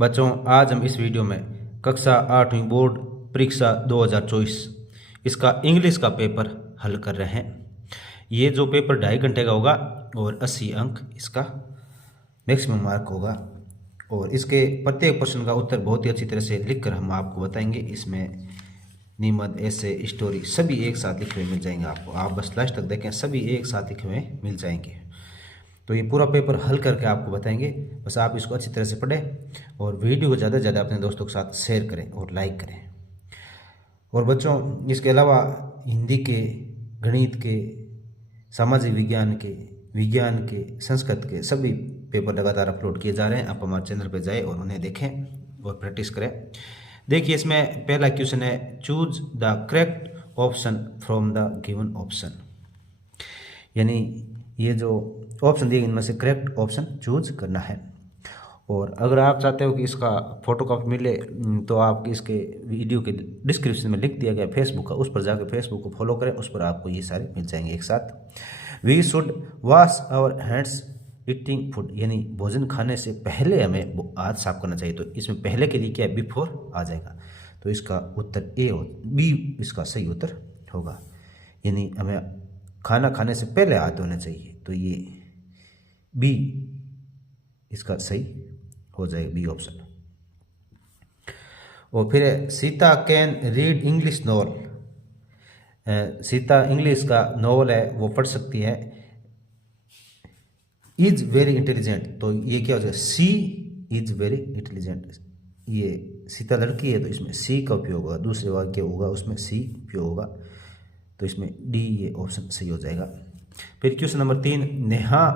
बच्चों, आज हम इस वीडियो में कक्षा 8वीं बोर्ड परीक्षा 2024 इसका इंग्लिश का पेपर हल कर रहे हैं। ये जो पेपर 2.5 घंटे का होगा और 80 अंक इसका मैक्सिमम मार्क होगा। और इसके प्रत्येक प्रश्न का उत्तर बहुत ही अच्छी तरह से लिखकर हम आपको बताएंगे। इसमें निबंध, ऐसे, स्टोरी सभी एक साथ लिखे हुए मिल जाएंगे आपको। आप बस लास्ट तक देखें, सभी एक साथ लिखे हुए मिल जाएंगे। तो ये पूरा पेपर हल करके आपको बताएंगे। बस आप इसको अच्छी तरह से पढ़ें और वीडियो को ज़्यादा से ज़्यादा अपने दोस्तों के साथ शेयर करें और लाइक करें। और बच्चों, इसके अलावा हिंदी के, गणित के, सामाजिक विज्ञान के, संस्कृत के सभी पेपर लगातार अपलोड किए जा रहे हैं। आप हमारे चैनल पर जाएँ और उन्हें देखें और प्रैक्टिस करें। देखिए, इसमें पहला क्वेश्चन है, choose the correct option from the given option. यानी ये जो ऑप्शन दिए इनमें से करेक्ट ऑप्शन चूज करना है। और अगर आप चाहते हो कि इसका फोटो कॉपी मिले तो आप इसके वीडियो के डिस्क्रिप्शन में लिख दिया गया फेसबुक का, उस पर जाकर फेसबुक को फॉलो करें, उस पर आपको ये सारे मिल जाएंगे एक साथ। We should wash our hands eating food, यानी भोजन खाने से पहले हमें हाथ साफ करना चाहिए। तो इसमें पहले के लिए क्या है, बिफोर आ जाएगा। तो इसका उत्तर ए हो, बी इसका सही उत्तर होगा। यानी हमें खाना खाने से पहले हाथ धोने चाहिए। तो ये बी इसका सही हो जाएगा, बी ऑप्शन। और फिर Sita can read English novel. Sita English का नॉवल है वो पढ़ सकती है। इज वेरी इंटेलिजेंट, तो ये क्या हो जाएगा, सी इज वेरी इंटेलिजेंट। ये सीता लड़की है तो इसमें सी का उपयोग होगा। दूसरे वाक्य होगा उसमें सी उपयोग होगा। तो इसमें डी ये ऑप्शन सही हो जाएगा। फिर question number 3, Neha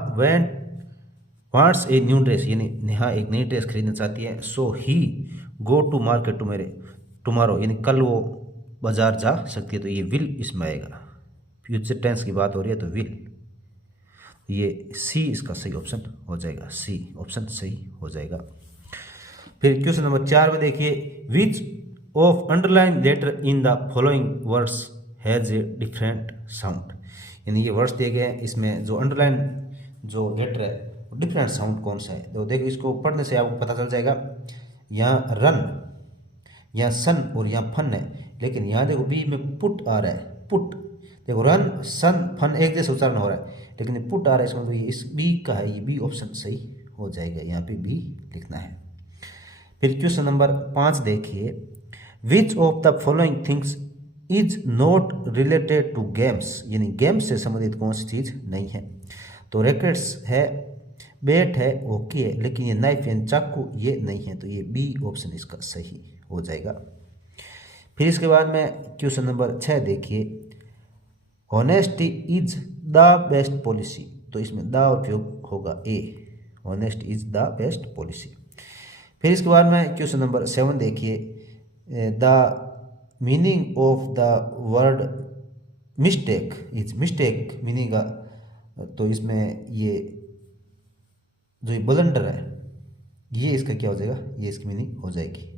wants a new dress, यानी नेहा एक नई ड्रेस खरीदना चाहती है। सो ही गो टू मार्केट टुमारो, यानी कल वो बाजार जा सकती है। तो ये विल इसमें आएगा। फ्यूचर टेंस की बात हो रही है तो विल, ये सी इसका सही ऑप्शन हो जाएगा। सी ऑप्शन सही हो जाएगा। फिर क्वेश्चन नंबर 4 में देखिए, which of underline letter in the following words has a different sound, यानी ये वर्ड्स दिए गए हैं, इसमें जो अंडरलाइन जो लेटर है डिफरेंट साउंड कौन सा है। तो देखो, इसको पढ़ने से आपको पता चल जाएगा। यहाँ रन, यहाँ सन और यहाँ फन है, लेकिन यहाँ देखो बी में पुट आ रहा है। पुट देखो, रन सन फन एक जैसे उच्चारण हो रहा है, लेकिन पुट आ रहा है इसमें, तो ये इस बी का है, ये बी ऑप्शन सही हो जाएगा। यहाँ पे बी लिखना है। फिर क्वेश्चन नंबर 5 देखिए, which of the following things is not related to games, यानी गेम्स से संबंधित कौन सी चीज नहीं है। तो रैकेट्स है, बैट है, हॉकी है, लेकिन ये नाइफ यानी चाकू ये नहीं है। तो ये बी ऑप्शन इसका सही हो जाएगा। फिर इसके बाद में क्वेश्चन नंबर 6 देखिए, honesty is the best policy, तो इसमें द उपयोग होगा a, honest is the best policy. फिर इसके बाद में क्वेश्चन नंबर 7 देखिए, the meaning of the word mistake is, mistake meaning का, तो इसमें ये जो ये ब्लंडर है ये इसका क्या हो जाएगा, ये इसकी मीनिंग हो जाएगी।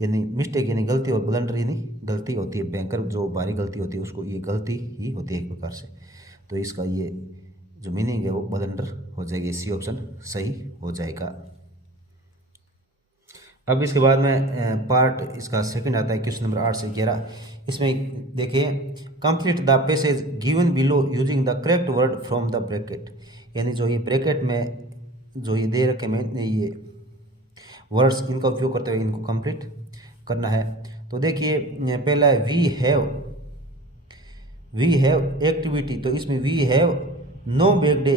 यानी मिस्टेक यानी गलती और ब्लंडर यानी गलती होती है, भयंकर जो भारी गलती होती है उसको ये गलती ही होती है एक प्रकार से। तो इसका ये जो मीनिंग है वो ब्लंडर हो जाएगी। सी ऑप्शन सही हो जाएगा। अब इसके बाद में पार्ट इसका सेकंड आता है, क्वेश्चन नंबर 8 से 11। इसमें देखिए, complete the passage given below using the correct word from the bracket, यानी जो ये ब्रैकेट में जो ये दे रखे मैंने ये वर्ड्स, इनका उपयोग करते हुए इनको कंप्लीट करना है। तो देखिए, पहला है वी हैव एक्टिविटी, तो इसमें we have no bag day,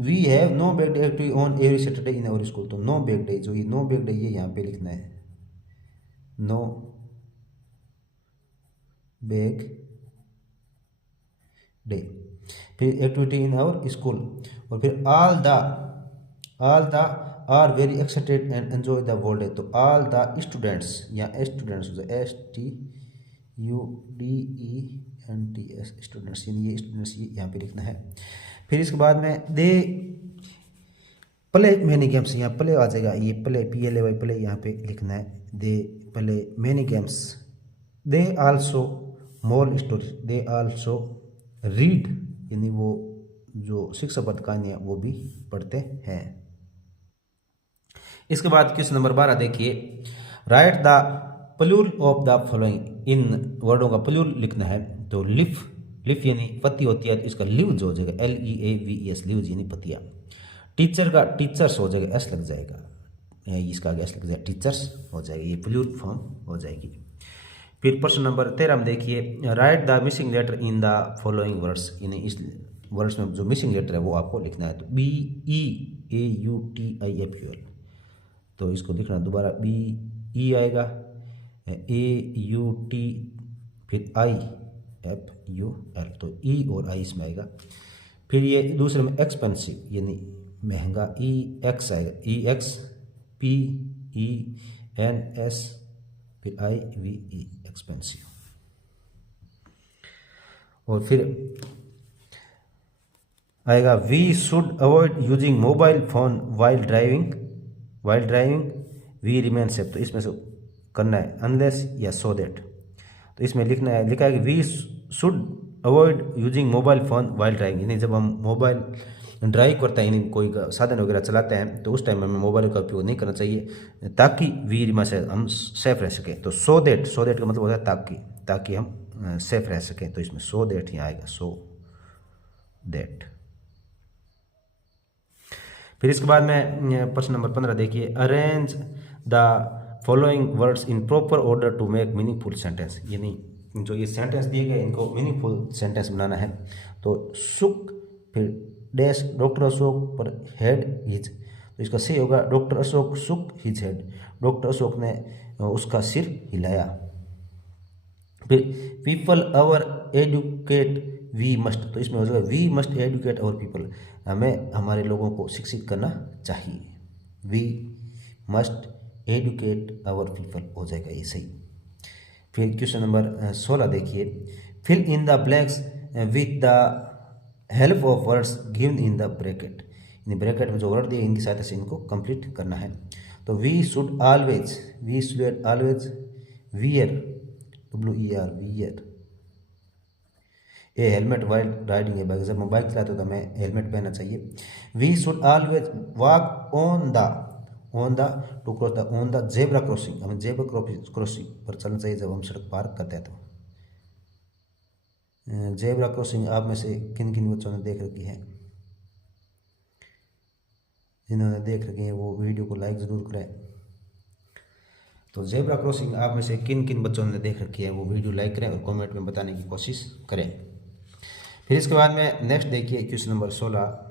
we have no bag day activity on every Saturday in our school. तो नो बैक डे, जो ये नो बैक डे ये यहाँ पे लिखना है, नो बैक डे। फिर एक्टिविटी इन आवर स्कूल, और फिर all the are very excited and enjoy the world day. तो ऑल द स्टूडेंट्स, या स्टूडेंट्स STUDENTS स्टूडेंट्स, यानी ये स्टूडेंट्स ये यहाँ पे लिखना है। फिर इसके बाद में दे प्ले मैनी गेम्स, यहाँ प्ले आ जाएगा, ये प्ले PLAY प्ले यहाँ पे लिखना है। They play many games, they also more story, they also read, यानी वो जो शिक्षाप्रद कहानी है वो भी पढ़ते हैं। इसके बाद क्वेश्चन नंबर 12 देखिए, write the plural of the following, इन वर्डों का प्लूरल लिखना है। तो लिफ, लिफ यानी पत्ती होती है, तो इसका लिव्स हो जाएगा, LEAVES, लिव्स यानी पत्तियाँ। टीचर का टीचर्स हो जाएगा, एस लग जाएगा, इसका आगे एस लग जाएगा, टीचर्स हो जाएगा, ये प्लूरल फॉर्म हो जाएगी। फिर प्रश्न नंबर 13 में देखिए, write the missing letter in the following words, यानी इस वर्ड्स में जो मिसिंग लेटर है वो आपको लिखना है। तो BEAUTIFUL, तो इसको लिखना दोबारा, BE आएगा, AUT, फिर IFUL, तो E और I इसमें आएगा। फिर ये दूसरे में एक्सपेंसिव यानी महंगा, EX आएगा, EXPENS, फिर IVE, एक्सपेंसिव। और फिर आएगा, we should avoid using mobile phone while driving, we remain safe, तो इसमें से करना है अनलेस या सो दैट। तो इसमें लिखना है, लिखा है कि we should avoid using mobile phone while driving, यानी जब हम मोबाइल ड्राइव करते हैं, यानी कोई साधन वगैरह चलाते हैं, तो उस टाइम में हमें मोबाइल का उपयोग नहीं करना चाहिए, ताकि वी रिमेन से हम सेफ रह सकें। तो सो दैट, सो दैट का मतलब होता है ताकि हम सेफ रह सकें, तो इसमें सो दैट ही आएगा, सो दैट। फिर इसके बाद में प्रश्न नंबर 15 देखिए, arrange the following words in proper order to make meaningful sentence, यानी जो ये सेंटेंस दिए गए इनको मीनिंगफुल सेंटेंस बनाना है। तो सुख, फिर डैश, डॉक्टर अशोक पर हेड हिज, तो इसका सही होगा, डॉक्टर अशोक सुक हिज हेड, डॉक्टर अशोक ने उसका सिर हिलाया। फिर people our educate we must, तो इसमें हो जाएगा, we must educate our people, हमें हमारे लोगों को शिक्षित करना चाहिए, we must educate our people हो जाएगा ये सही। फिर क्वेश्चन नंबर 16 देखिए, fill in the blanks with the help of words given in the bracket, यानी ब्रैकेट में जो वर्ड दिए इनकी सहायता से इनको कंप्लीट करना है। तो we should always wear, WER, wear a helmet while riding a bike, जब हम बाइक चलाते हो तो हमें हेलमेट पहनना चाहिए। We should always walk on the to cross the, on the zebra crossing, हमें जेब्रा क्रॉसिंग पर चलना चाहिए जब हम सड़क पार करते हैं। तो जेब्रा क्रॉसिंग आप में से किन किन बच्चों ने देख रखी है? जिन्होंने देख रखी है वो वीडियो को लाइक ज़रूर करें। तो जेब्रा क्रॉसिंग आप में से किन किन बच्चों ने देख रखी है वो वीडियो लाइक करें और कमेंट में बताने की कोशिश करें। फिर इसके बाद में नेक्स्ट देखिए क्वेश्चन नंबर 16,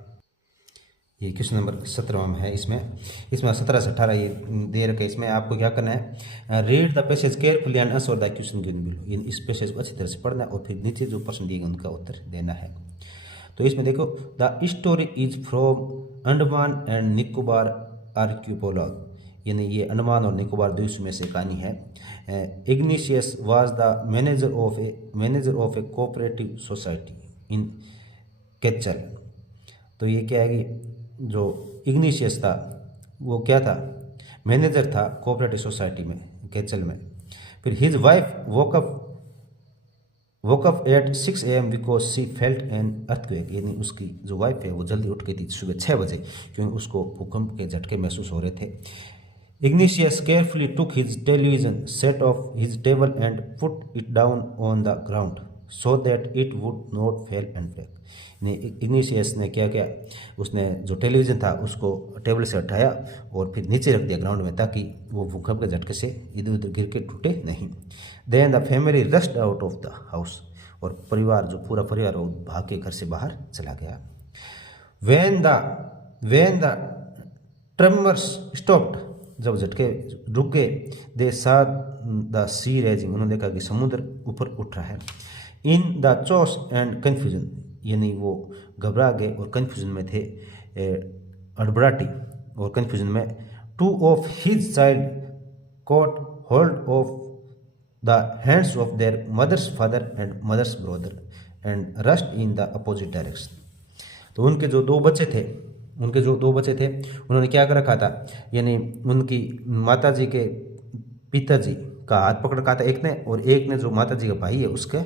ये क्वेश्चन नंबर 17 में है। इसमें 17 से 18 ये दे रखे। इसमें आपको क्या करना है, read the passage carefully and answer the question given below, इस पैसेज को अच्छी तरह से पढ़ना है और फिर नीचे जो प्रश्न दिए गए उनका उत्तर देना है। तो इसमें देखो, the story is from Andaman and Nicobar archipelago, यानी ये अंडमान और निकोबार द्वीप में से कहानी है। Ignatius was the manager of a cooperative society in Katchal. तो ये क्या है कि जो इग्निशियस था वो क्या था, मैनेजर था कोऑपरेटिव सोसाइटी में केचल में। फिर his wife woke up at 6 AM because she felt N earthquake, यानी उसकी जो वाइफ है वो जल्दी उठ गई थी सुबह 6 बजे क्योंकि उसको भूकंप के झटके महसूस हो रहे थे। Ignatius carefully took his television set off his table and put it down on the ground so that it would not fall and break. Ignatius ने क्या किया, उसने जो टेलीविज़न था उसको टेबल से हटाया और फिर नीचे रख दिया ग्राउंड में ताकि वो भूकंप के झटके से इधर उधर गिर के टूटे नहीं। Then the family rushed out of the house, और परिवार जो पूरा परिवार वो भाग के घर से बाहर चला गया। व्हेन द ट्रेमर्स स्टॉप्ड, जब झटके रुक गए, दे सा द सी रेजिंग, उन्होंने देखा कि समुद्र ऊपर उठ रहा है। इन द चॉस एंड कन्फ्यूजन, यानी वो घबरा गए और कन्फ्यूजन में थे, अड़बड़ाटी और कन्फ्यूजन में। Two of his child caught hold of the hands of their mother's father and mother's brother and rushed in the opposite direction. तो उनके जो दो बच्चे थे उन्होंने क्या कर रखा था, यानी उनकी माताजी के पिताजी का हाथ पकड़ रखा था एक ने, और एक ने जो माताजी का भाई है उसके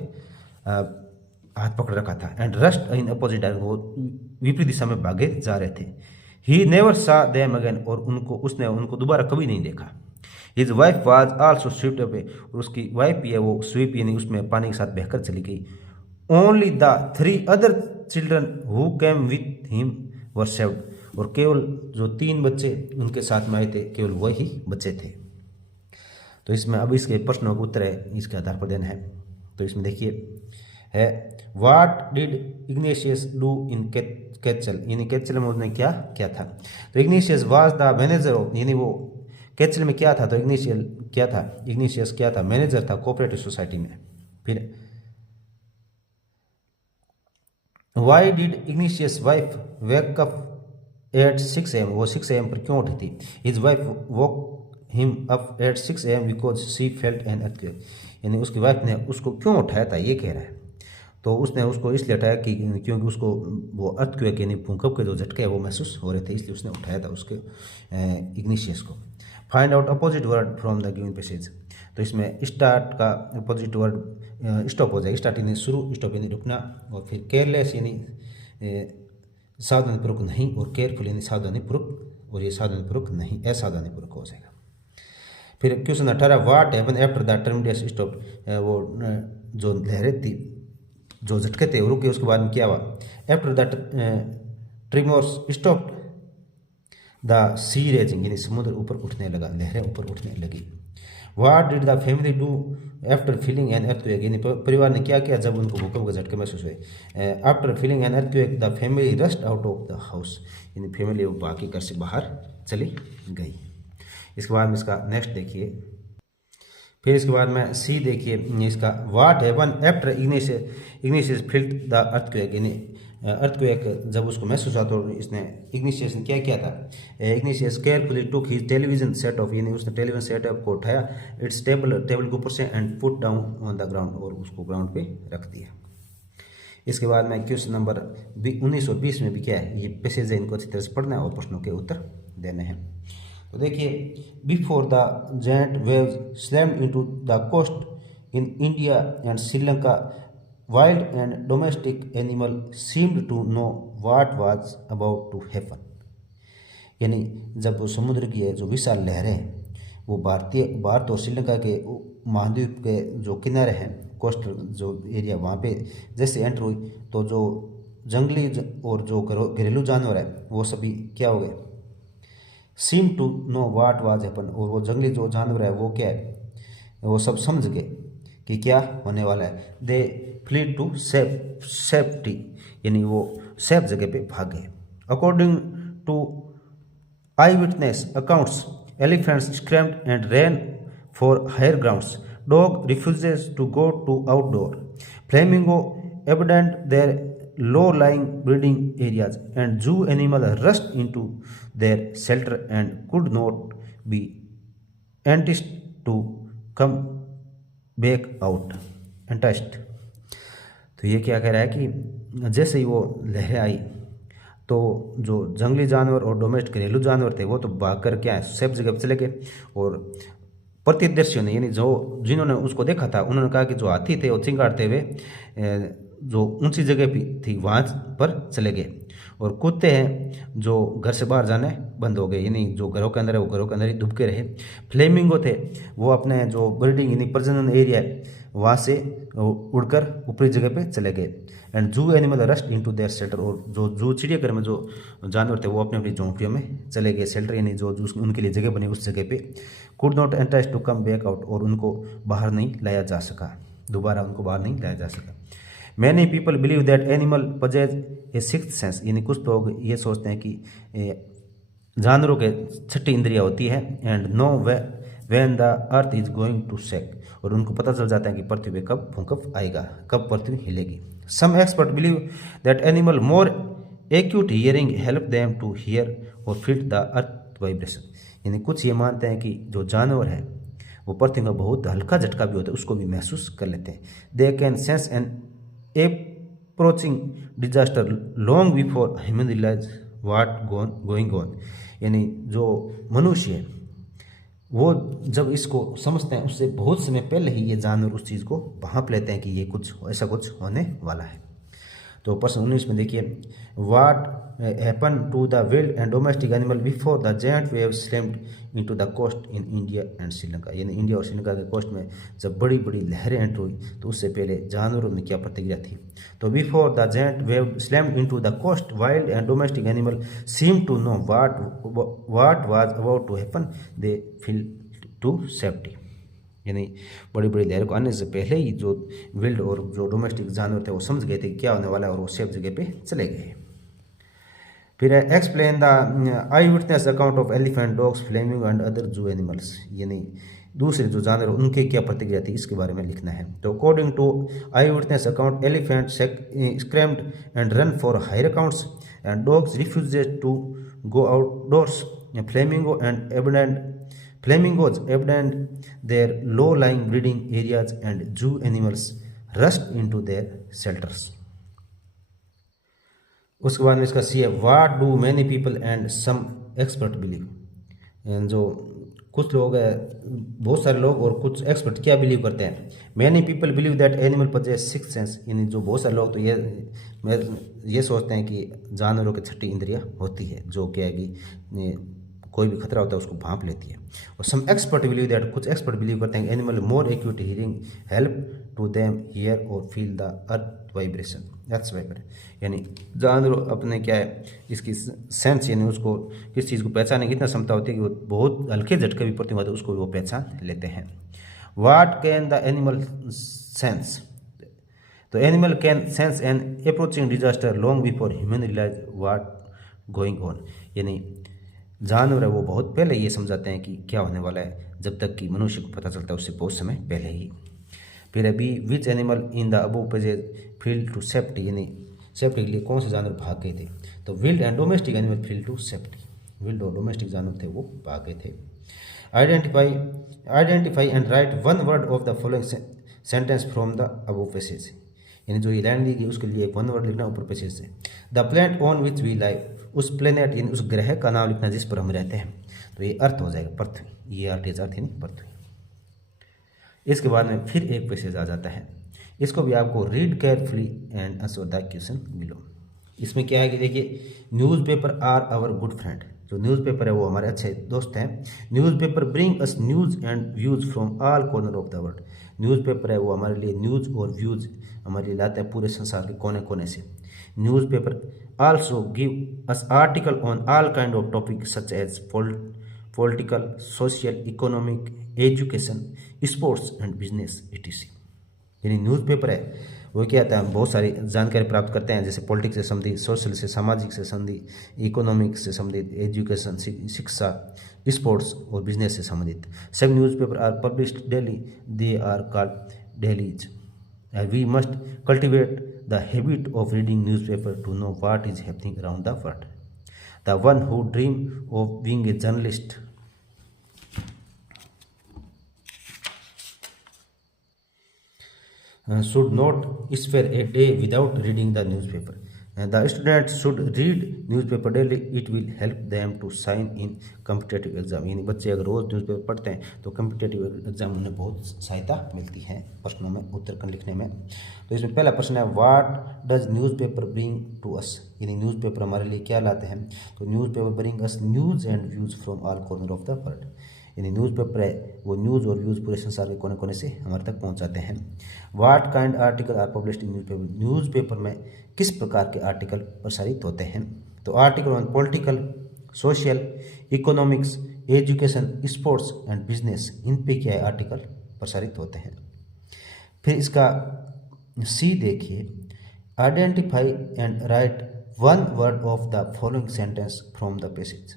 हाथ पकड़ रखा था। And rushed in opposite direction, वो विपरीत दिशा में भागे जा रहे थे। ही नेवर सा देम अगेन, और उसने उनको दोबारा कभी नहीं देखा। His wife was also swept away, और उसकी वाइफ भी है वो स्वीप यानी उसमें पानी के साथ बहकर चली गई। Only the 3 other children who came with him were saved, और केवल जो 3 बच्चे उनके साथ में आए थे केवल वही बच्चे थे। तो इसमें अब इसके प्रश्नों का उत्तर है इसके आधार पर देना है। तो इसमें देखिए है what did Ignatius do in Katchal, यानी कैचल में उसने क्या क्या था। तो Ignatius was the manager of, यानी वो कैचल में क्या था, तो इग्नेशियस क्या था, मैनेजर था कोऑपरेटिव सोसाइटी में। फिर why did Ignatius wife wake up at 6 AM, वो 6 AM पर क्यों उठी थी। His wife woke him up at 6 AM because C felt N earthquake, यानी उसकी वाइफ ने उसको क्यों उठाया था ये कह रहा है। तो उसने उसको इसलिए उठाया कि क्योंकि उसको वो अर्थक्वेक यानी भूकंप के जो झटके वो महसूस हो रहे थे, इसलिए उसने उठाया था उसके इग्नेशियस को। Find out opposite word from the given passage, तो इसमें स्टार्ट का अपोजिट वर्ड स्टॉप हो जाएगा। स्टार्ट यानी शुरू, स्टॉप यानी रुकना, और फिर केयरलेस यानी सावधानीपूर्वक नहीं, और केयरफुल यानी सावधानीपूर्वक, और ये सावधानीपूर्वक नहीं असावधानीपूर्वक हो जाएगा। फिर question 18 what happen after the terminus stop, वो जो लहरें थी जो झटके थे रुके उसके बाद में क्या हुआ। After the tremors stopped the sea rising, यानी समुद्र ऊपर उठने लगा, लहरें ऊपर उठने लगी। What did the family do after feeling an earthquake, यानी परिवार ने क्या किया जब उनको भूकंप के झटके महसूस हुए। After feeling an earthquake the family rushed out of the house, यानी फैमिली बाकी घर से बाहर चली गई। इसके बाद में इसका नेक्स्ट देखिए, फिर इसके बाद में सी देखिए इसका what happen after Ignatius field the earthquake, यानी अर्थक्वेक जब उसको महसूस हुआ तो इसने इग्नेशियस ने क्या किया था। Ignatius carefully took his television set of, यानी उसने टेलीविजन सेटअप को उठाया इट्स टेबल के ऊपर से and put down on the ground, और उसको ग्राउंड पे रख दिया। इसके बाद में क्वेश्चन नंबर 19 और 20 में भी क्या है, ये पैसेज है, इनको अच्छी तरह से पढ़ना है और प्रश्नों के उत्तर देने हैं। तो देखिए before the giant waves slammed into the coast in India and Sri Lanka wild and domestic animal seemed to know what was about to happen, यानी जब वो समुद्र की जो विशाल लहरें वो भारत और श्रीलंका के महाद्वीप के जो किनारे हैं कोस्टल जो एरिया वहाँ पे जैसे एंटर हुई तो जो जंगली और जो घरेलू जानवर है वो सभी क्या हो गए, seem to know what was happen, और वो जंगली जो जानवर है वो क्या है, वो सब समझ गए कि क्या होने वाला है। दे फ्लीड टू सेफ्टी, यानी वो सेफ जगह पे भाग गए। According to I witness accounts elephants screamed and ran for higher grounds, dog refuses to go to outdoor, flamingo abandoned their low-lying breeding areas and zoo animals rushed into their shelter and could not be enticed to come back out. enticed तो ये क्या कह रहा है कि जैसे ही वो लहरें आई तो जो जंगली जानवर और डोमेस्टिक घरेलू जानवर थे वो तो भाग कर क्या है सेफ जगह पर चले गए, और प्रतिदर्शियों ने यानी जो जिन्होंने उसको देखा था उन्होंने कहा कि जो हाथी थे वो चिंगाड़ते हुए जो ऊंची जगह भी थी वहाँ पर चले गए, और कुत्ते हैं जो घर से बाहर जाने बंद हो गए, यानी जो घरों के अंदर है वो घरों के अंदर ही दुबके रहे। फ्लेमिंगो थे वो अपने जो ब्रीडिंग यानी प्रजनन एरिया है वहाँ से उड़कर ऊपरी जगह पे चले गए। एंड जू animal rust into their shelter, और जो जू चिड़ियाघर में जो जानवर थे वो अपनी अपनी झोंपड़ियों में चले गए, शेल्टर यानी जो उनके लिए जगह बनी उस जगह पे। Could not entice to come back out, और उनको बाहर नहीं लाया जा सका, दोबारा उनको बाहर नहीं लाया जा सका। Many people believe that animal पजेज A sixth sense, यानी कुछ लोग ये सोचते हैं कि जानवरों के छठी इंद्रिया होती है। And know when the earth is going to shake, और उनको पता चल जाता है कि पृथ्वी पे कब भूकंप आएगा, कब पृथ्वी हिलेगी। Some expert believe that animal more acute hearing help them to hear और फील द अर्थ वाइब्रेशन, यानी कुछ ये मानते हैं कि जो जानवर है वो पृथ्वी का बहुत हल्का झटका भी होता है उसको भी महसूस कर लेते हैं। They can sense N approaching disaster long before human realize what going on, यानी जो मनुष्य है वो जब इसको समझते हैं उससे बहुत समय पहले ही ये जानवर उस चीज़ को भांप लेते हैं कि ये कुछ ऐसा कुछ होने वाला है। तो प्रश्न 19 में देखिए, what happen to the wild and domestic animal before the giant wave slammed into the coast in India and Sri Lanka. यानी इंडिया और श्रीलंका के कोस्ट में जब बड़ी बड़ी लहरें एंटर हुई तो उससे पहले जानवरों में क्या प्रतिक्रिया थी। तो before the giant wave slammed into the coast wild and domestic animal seem to know what was about to happen, they feel to safety. यानी बड़ी बड़ी लहर को आने से पहले ही जो विल्ड और जो डोमेस्टिक जानवर थे वो समझ गए थे क्या होने वाला है और वो सेफ जगह पे चले गए। फिर explain the I witness account of elephant, dogs, flamingo and other जू एनिमल्स। यानी दूसरे जो जानवर उनके क्या प्रतिक्रिया थी इसके बारे में लिखना है। तो according to I witness account, elephant scrammed and run for higher accounts and dogs refused to go outdoors, Flamingos abandoned their low-lying breeding areas and zoo animals rushed into their shelters. उसके बाद में इसका C है, what do many people and some expert believe. जो कुछ लोग हैं, बहुत सारे लोग और कुछ एक्सपर्ट क्या बिलीव करते हैं। Many people believe that animal possess six sense. यानी जो बहुत सारे लोग तो ये सोचते हैं कि जानवरों की छठी इंद्रिया होती है जो क्या है कि कोई भी खतरा होता है उसको भांप लेती है। और सम एक्सपर्ट बिलीव दैट, कुछ एक्सपर्ट बिलीव करते हैं animal more acute hearing help to them hear और feel the earth vibration, earth vibration. यानी जानवर अपने क्या है इसकी सेंस, यानी उसको किस चीज़ को पहचानने की इतना क्षमता होती है कि वो बहुत हल्के झटके भी पड़ते हैं उसको वो पहचान लेते हैं। What can the animal sense. तो animal can sense an approaching disaster long before human realize what going on. यानी जानवर है वो बहुत पहले ये समझाते हैं कि क्या होने वाला है, जब तक कि मनुष्य को पता चलता है उससे बहुत समय पहले ही। फिर अभी which animal in the above pages feel to safety. यानी सेफ्टी के लिए कौन से जानवर भाग गए थे। तो wild and domestic animal feel to safety. Wild और डोमेस्टिक जानवर थे वो भाग गए थे। Identify and write one word of the following sentence from the above passage. यानी जो ये लाइन दी गई उसके लिए एक वन वर्ड लिखना ऊपर पैसेज से। The planet on which we live. उस प्लेनेट यानी उस ग्रह का नाम लिखना जिस पर हम रहते हैं। तो ये अर्थ हो जाएगा, पृथ्वी। ये अर्थ यानी पृथ्वी। इसके बाद में फिर एक पैसेज आ जाता है, इसको भी आपको read carefully and answer the question below. इसमें क्या है कि देखिए, newspaper are our good friend. जो न्यूज़पेपर है वो हमारे अच्छे दोस्त हैं। Newspaper bring us news and views from all corner of the world. Newspaper है वो हमारे लिए न्यूज़ और व्यूज़ हमारे लिए लाते हैं पूरे संसार के कोने कोने से। Newspaper also give us article on all kind of topics such as political, social, economic, education, sports and business etc. यानी न्यूज़पेपर है वो क्या आता है, हम बहुत सारी जानकारी प्राप्त करते हैं, जैसे पॉलिटिक्स से संबंधित, सोशल से सामाजिक से संबंधित, इकोनॉमिक से संबंधित, एजुकेशन शिक्षा, स्पोर्ट्स और बिजनेस से संबंधित। सब newspaper are published daily, they are called dailies. We must cultivate the habit of reading newspaper to know what is happening around the world. The one who dream of being a journalist should not spare a day without reading the newspaper. The students should read newspaper daily. It will help them to sign in competitive exam. यानी बच्चे अगर रोज newspaper पढ़ते हैं तो competitive exam उन्हें बहुत सहायता मिलती है प्रश्नों में उत्तर लिखने में। तो इसमें पहला प्रश्न है, what does newspaper bring to us. यानी न्यूज़पेपर हमारे लिए क्या लाते हैं। तो newspaper bring us news and views from all corner of the world. यानी न्यूज़पेपर है वो न्यूज़ और व्यूज़ पूरे संसार के कोने कोने से हमारे तक पहुंचाते हैं। What kind article are published in newspaper. Newspaper में किस प्रकार के आर्टिकल प्रसारित होते हैं। तो article on political, social, economics, education, sports and business, इन पे क्या है आर्टिकल प्रसारित होते हैं। फिर इसका सी देखिए, identify and write one word of the following sentence from the passage.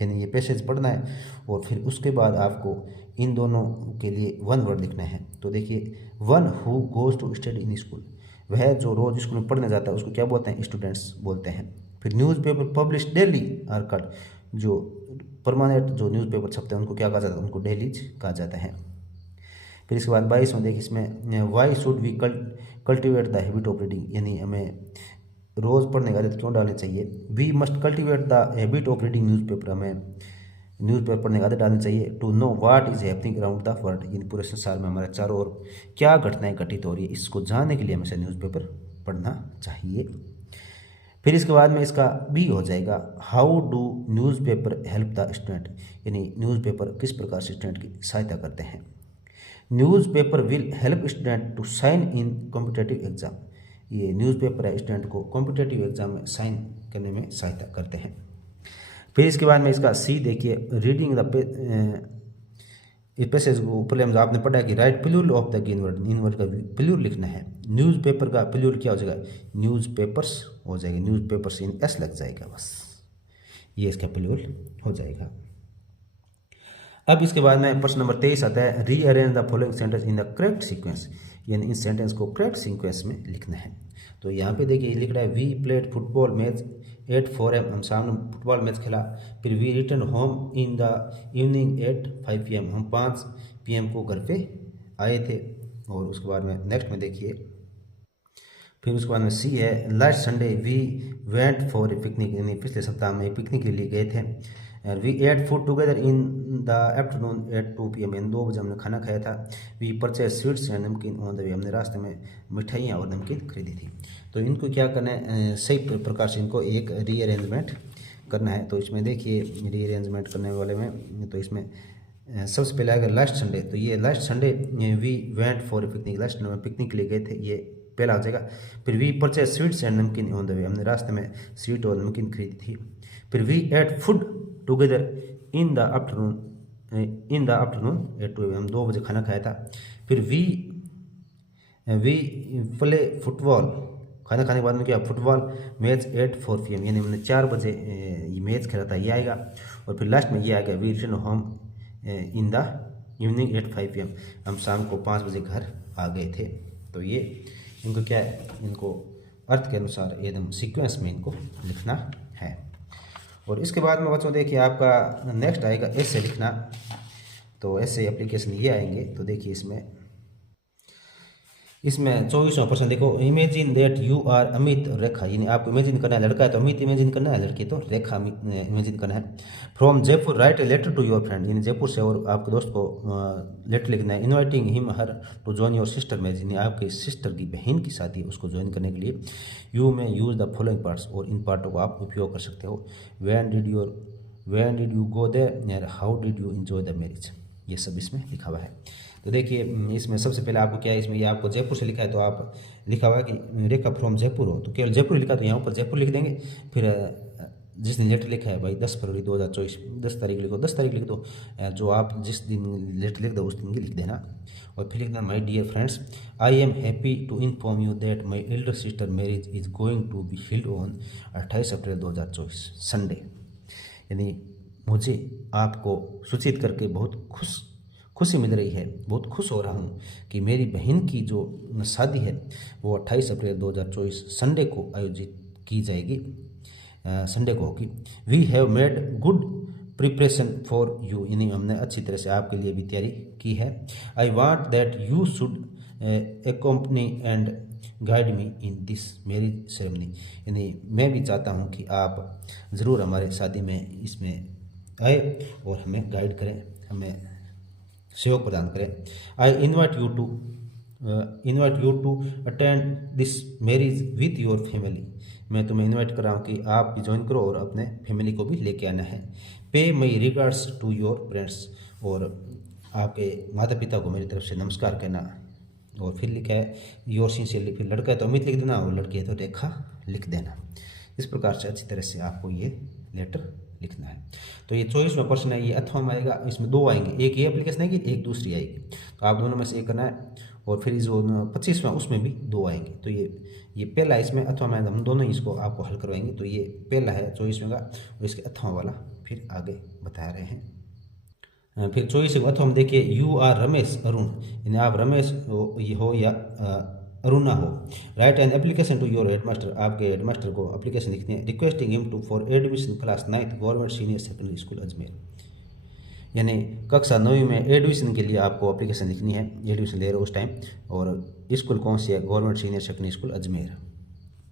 यानी ये पैसेज पढ़ना है और फिर उसके बाद आपको इन दोनों के लिए वन वर्ड लिखना है। तो देखिए, one who goes to study in school, वह जो रोज स्कूल में पढ़ने जाता है उसको क्या बोलते हैं, स्टूडेंट्स बोलते हैं। फिर newspaper publish daily R called, जो परमानेंट जो न्यूज़पेपर छपते हैं उनको क्या कहा जाता है, उनको डेलीज कहा जाता है। फिर इसके बाद 22 में देखिए, इसमें why should we cultivate the habit of reading. यानी हमें रोज़ पढ़ने की आदत क्यों डालनी चाहिए। We must cultivate the habit of reading newspaper, हमें न्यूज़पेपर पढ़ने की आदत डालनी चाहिए। To know what is happening around the world, यानी पूरे संसार में हमारे चारों ओर क्या घटनाएं घटित हो रही है, इसको जानने के लिए हमेशा न्यूज़पेपर पढ़ना चाहिए। फिर इसके बाद में इसका बी हो जाएगा, how do newspaper help the student, यानी न्यूज़पेपर किस प्रकार से स्टूडेंट की सहायता करते हैं। Newspaper will help student to shine in competitive exam, ये न्यूज़पेपर है स्टूडेंट को कॉम्पिटेटिव एग्जाम में साइन करने में सहायता करते हैं। फिर इसके बाद में इसका सी देखिए, रीडिंग द इस पैसेज को ऊपर हमने आपने पढ़ा है कि write plural of the given word, इन वर्ड का प्लूरल लिखना है। न्यूज़पेपर का प्लूरल क्या हो जाएगा, न्यूज़पेपर्स हो जाएगा, न्यूज़पेपर्स इन एस लग जाएगा, बस ये इसका प्लूरल हो जाएगा। अब इसके बाद में प्रश्न नंबर 23 आता है, rearrange the following sentence in the correct sequence, यानी इन सेंटेंस को करेक्ट सीक्वेंस में लिखना है। तो यहाँ पे देखिए लिख रहा है, we played football match at 4 AM, हम शाम में फुटबॉल मैच खेला। फिर we return home in the evening at 5 PM, हम 5 PM को घर पे आए थे। और उसके बाद में नेक्स्ट में देखिए, फिर उसके बाद में सी है, last Sunday we went for a picnic, यानी पिछले सप्ताह में पिकनिक के लिए गए थे। We ate food together in the afternoon at 2 PM, यानी 2 बजे हमने खाना खाया था। We purchase sweets and namkeen on the way, हमने रास्ते में मिठाइयाँ और नमकीन खरीदी थी। तो इनको क्या करना है, सही प्रकार से इनको एक रीअरेंजमेंट करना है। तो इसमें देखिए रीअरेंजमेंट करने वाले में, तो इसमें सबसे पहले आएगा लास्ट संडे, तो ये last Sunday we went for a picnic, last Sunday में पिकनिक के लिए गए थे, ये पहला हो जाएगा। फिर we purchase sweets and namkeen on the way, हमने रास्ते में स्वीट और नमकीन खरीदी थी। फिर we ate food together in the afternoon at 2 AM, हम 2 बजे खाना खाया था। फिर वी प्ले फुटबॉल, खाना खाने के बाद में क्या, फुटबॉल मैच एट 4 PM, यानी हमने 4 बजे ये मैच खेला था, ये आएगा। और फिर लास्ट में ये आएगा, we return home in the evening at 5 PM, हम शाम को 5 बजे घर आ गए थे। तो ये इनको क्या है, इनको अर्थ के अनुसार एकदम सीक्वेंस में इनको लिखना है। और इसके बाद में बच्चों देखिए आपका नेक्स्ट आएगा ऐसे लिखना। तो ऐसे एप्लीकेशन ये आएंगे, तो देखिए इसमें 24वां प्रश्न देखो, imagine that you are Amit और रेखा, यानी आपको इमेजिन करना है, लड़का है तो अमित इमेजिन करना है, लड़की तो रेखा इमेजिन करना है। From Jaipur write a letter to your friend, यानी जयपुर से और आपके दोस्त को लेटर लिखना है। Inviting him her to join your sister marriage, यानी आपकी सिस्टर की बहन की शादी है, उसको ज्वाइन करने के लिए यू में यूज़ द फॉलोइंग पार्ट्स, और इन पार्टों को आप उपयोग कर सकते हो। When did you go there, how did you enjoy the marriage, ये सब इसमें लिखा हुआ है। तो देखिए इसमें सबसे पहले आपको क्या है, इसमें ये आपको जयपुर से लिखा है, तो आप लिखा हुआ है कि रेखा फ्रॉम जयपुर हो, तो केवल जयपुर लिखा, तो यहाँ ऊपर जयपुर लिख देंगे। फिर जिस दिन लेटर लिखा है भाई 10 फरवरी 2024, 10 तारीख लिखो, 10 तारीख लिख दो, जो आप जिस दिन लेटर लिख दो उस दिन की लिख देना। और फिर लिखना, my dear friends, I am happy to inform you that my elder sister marriage is going to be held on 28 April 2024 Sunday, यानी मुझे आपको सूचित करके बहुत खुशी मिल रही है, बहुत खुश हो रहा हूँ कि मेरी बहन की जो शादी है वो 28 अप्रैल 2024 संडे को आयोजित की जाएगी, संडे को होगी। We have made good preparation for you, यानी हमने अच्छी तरह से आपके लिए भी तैयारी की है। I want that you should accompany and guide me in this marriage ceremony, यानी मैं भी चाहता हूँ कि आप ज़रूर हमारे शादी में इसमें आए और हमें गाइड करें, हमें सहयोग प्रदान करें। I invite you to attend this marriage with your family, मैं तुम्हें इन्वाइट कर रहा हूँ कि आप भी ज्वाइन करो और अपने फैमिली को भी लेके आना है। Pay my regards to your parents, और आपके माता पिता को मेरी तरफ से नमस्कार कहना। और फिर लिखा है योर सिंसियरली, फिर लड़का है तो अमित लिख देना और लड़की है तो रेखा लिख देना। इस प्रकार से अच्छी तरह से आपको ये लेटर लिखना है। तो ये 24वां प्रश्न है, ये अथवा में आएगा, इसमें 2 आएंगे, एक ये एप्लीकेशन आएगी, एक दूसरी आएगी, तो आप दोनों में से एक करना है। और फिर जो 25वां उसमें भी 2 आएंगे, तो ये पहला इसमें अथवा में हम दोनों ही इसको आपको हल करवाएंगे। तो ये पहला है 24वें का, और इसके अथवा वाला फिर आगे बता रहे हैं। फिर 24वें अथवा में देखिए, यू आर रमेश अरुण, यानी आप रमेश हो या अरुणा हो। Write an application to your headmaster, आपके हेडमास्टर को एप्लीकेशन लिखनी है। Requesting him to for admission class 9th government senior secondary school Ajmer, यानी कक्षा 9वीं में एडमिशन के लिए आपको एप्लीकेशन लिखनी है, एडमिशन ले रहे हो उस टाइम। और स्कूल कौन सी है, government senior secondary school Ajmer.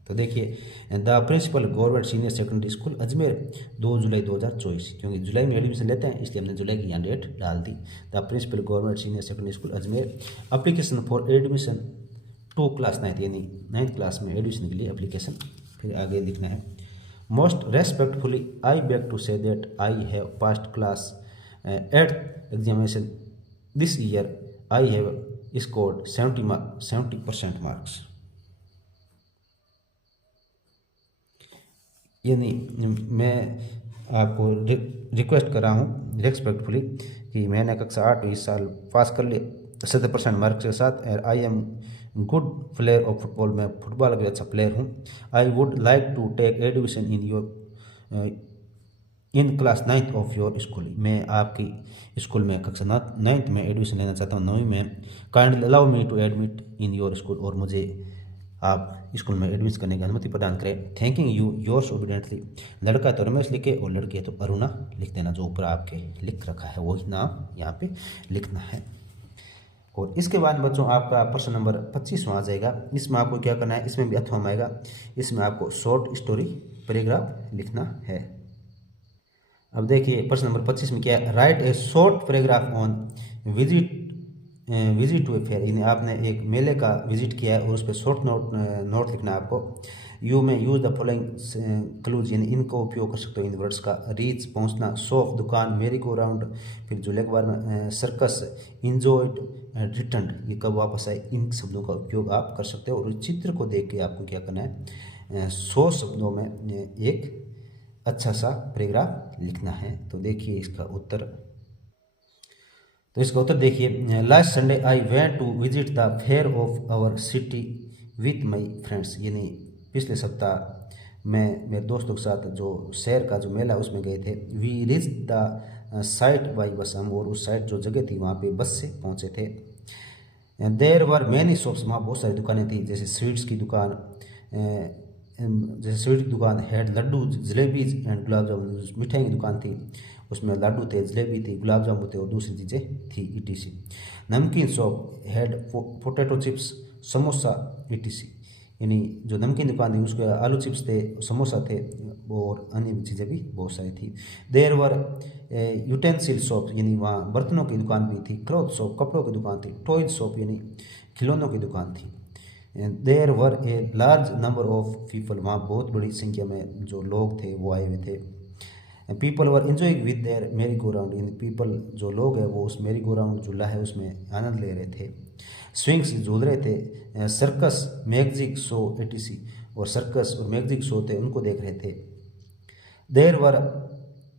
तो देखिए the principal government senior secondary school Ajmer 2 July 2024, क्योंकि जुलाई में एडमिशन लेते हैं इसलिए हमने जुलाई की यहाँ डेट डाल दी। The principal government senior secondary school Ajmer application for admission to class 9th यानी 9th क्लास में एडमिशन के लिए एप्लीकेशन। फिर आगे लिखना है most respectfully I beg to say that I have passed class 8th examination this year I have scored 70% marks. यानी मैं आपको रिक्वेस्ट कर रहा हूँ रेस्पेक्टफुली कि मैंने कक्षा 8 इस साल पास कर लिया 70% मार्क्स के साथ। I am good player of football, मैं फुटबॉल का अच्छा प्लेयर हूँ। I would like to take admission in your in class 9th of your school, मैं आपकी स्कूल में कक्षा 9th में एडमिशन लेना चाहता हूँ, 9वीं में। Kindly allow me to admit in your school, और मुझे आप स्कूल में एडमिशन करने की अनुमति प्रदान करें। थैंकिंग यू योर्स ओबिडेंटली, लड़का तो रमेश लिखे और लड़की है तो अरुणा लिख देना, जो ऊपर आपके लिख रखा है वही नाम यहाँ पे लिखना है। और इसके बाद बच्चों आपका प्रश्न नंबर 25वां आ जाएगा। इसमें आपको क्या करना है, इसमें भी अथवा आएगा। इसमें आपको शॉर्ट स्टोरी पैराग्राफ लिखना है। अब देखिए प्रश्न नंबर 25 में क्या है, write a short paragraph on visit to a fair, यानी आपने एक मेले का विजिट किया है और उस पर शॉर्ट नोट लिखना है आपको। यू में यूज द फॉलोइंग क्लूज, यानी इनको उपयोग कर सकते हो इन वर्ड्स का। रीच पहुंचना, शॉप दुकान, मेरी गो राउंड, फिर झूले के बारे में सर्कस, इंजॉयड, रिटर्न ये कब वापस आए, इन शब्दों का उपयोग आप कर सकते हो। और इस चित्र को देख के आपको क्या करना है, 100 शब्दों में एक अच्छा सा पैराग्राफ लिखना है। तो देखिए इसका उत्तर, तो इसका उत्तर देखिए, last Sunday I went to visit the fair of our city with my friends, यानी पिछले सप्ताह मैं मेरे दोस्तों के साथ जो शहर का जो मेला उसमें गए थे। We reach the site by bus, हम और उस साइट जो जगह थी वहाँ पे बस से पहुँचे थे। देयर वर मैनी शॉप्स, वहाँ बहुत सारी दुकानें थी, जैसे स्वीट्स की दुकान, जैसे स्वीट की दुकान had Laddu jalebis and gulab jamun, मिठाई की दुकान थी उसमें लड्डू थे, जलेबी थी, गुलाब जामुन थे और दूसरी चीज़ें थी ईटीसी। नमकीन shop had potato chips, samosa etc, यानी जो नमकीन दुकान थी उसके आलू चिप्स थे, समोसा थे और अन्य चीज़ें भी बहुत सारी थी। देयर वर यूटेंसिल शॉप, यानी वहाँ बर्तनों की दुकान भी थी। क्लॉथ शॉप, कपड़ों की दुकान थी। टॉयज शॉप, यानी खिलौनों की दुकान थी। There were a large number of people, वहाँ बहुत बड़ी संख्या में जो लोग थे वो आए हुए थे। People were enjoying with their मेरी गो राउंड, यानी पीपल जो लोग हैं वो उस मेरी गो राउंड झूला है उसमें आनंद ले रहे थे। स्विंग्स झूल रहे थे। सर्कस मैजिक शो एटीसी, और सर्कस और मैजिक शो थे उनको देख रहे थे। देयर वर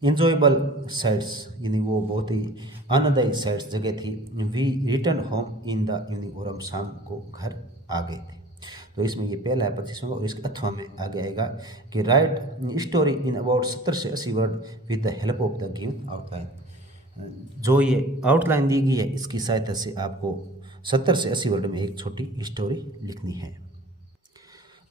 इंजॉयबल साइट्स, यानी वो बहुत ही आनंददायी साइट्स जगह थी। We return home in the evening, और हम शाम को घर आ गए थे। तो इसमें ये पहला है 25वां, और इसके अथवा में आगे आएगा कि राइट स्टोरी इन अबाउट 70 से 80 word with the help of the given outline. जो ये आउटलाइन दी गई है इसकी सहायता से आपको 70 से 80 वर्ड में एक छोटी स्टोरी लिखनी है।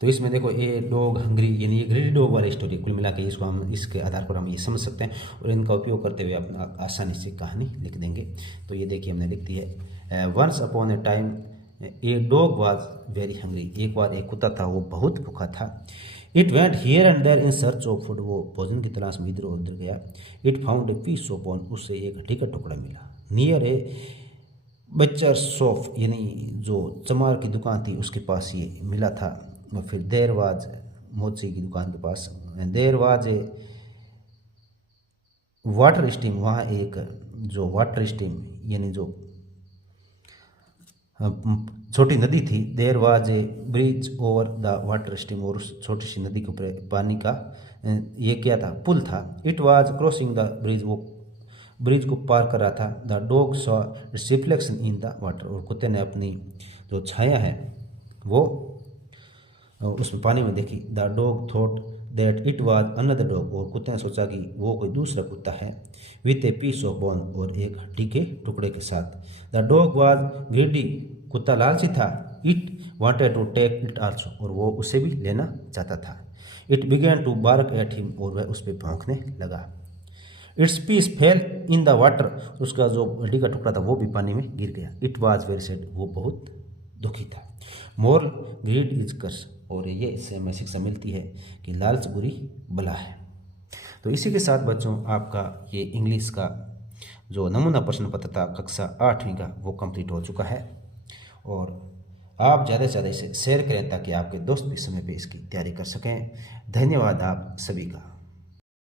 तो इसमें देखो ए डॉग हंग्री, यानी ये ग्रीडी डॉग वाली स्टोरी कुल मिला के इसको हम इसके आधार पर हम ये समझ सकते हैं और इनका उपयोग करते हुए अपना आसानी से कहानी लिख देंगे। तो ये देखिए हमने लिख दी है, once upon a time a dog was very hungry, एक बार एक कुत्ता था वो बहुत भूखा था। It went here and there in search of food, वो भोजन की तलाश में इधर उधर गया। It found a piece of bone, उससे एक हड्डी का टुकड़ा मिला। नियर ए बच्चर शॉप, यानी जो चमार की दुकान थी उसके पास ये मिला था। और फिर देयर वाज, मोची की दुकान के पास, there was a water stream, वहाँ एक जो वाटर स्ट्रीम यानी जो छोटी नदी थी। There was a bridge over the water stream, और उस छोटी सी नदी के ऊपर पानी का ये क्या था, पुल था। It was crossing the bridge, वो ब्रिज को पार कर रहा था। The dog saw it's reflection in the water, और कुत्ते ने अपनी जो छाया है वो उसमें पानी में देखी। The dog thought that it was another dog, और कुत्ते ने सोचा कि वो कोई दूसरा कुत्ता है। With a piece of bone, और एक हड्डी के टुकड़े के साथ। द डॉग वाज ग्रीडी, कुत्ता लालची था। It wanted to take it also, और वो उसे भी लेना चाहता था। It began to bark at him, और वह उस पर भौंकने लगा। Its piece fell in the water, उसका जो हड्डी का टुकड़ा था वो भी पानी में गिर गया। इट वाज वेरी सैड, वो बहुत दुखी था। मोरल ग्रीड इज कर्स, और ये इससे हमें शिक्षा मिलती है कि लालच बुरी बला है। तो इसी के साथ बच्चों आपका ये इंग्लिश का जो नमूना प्रश्न पत्र था कक्षा 8वीं का वो कंप्लीट हो चुका है। और आप ज़्यादा से ज़्यादा इसे शेयर करें ताकि आपके दोस्त भी समय पे इसकी तैयारी कर सकें। धन्यवाद आप सभी का।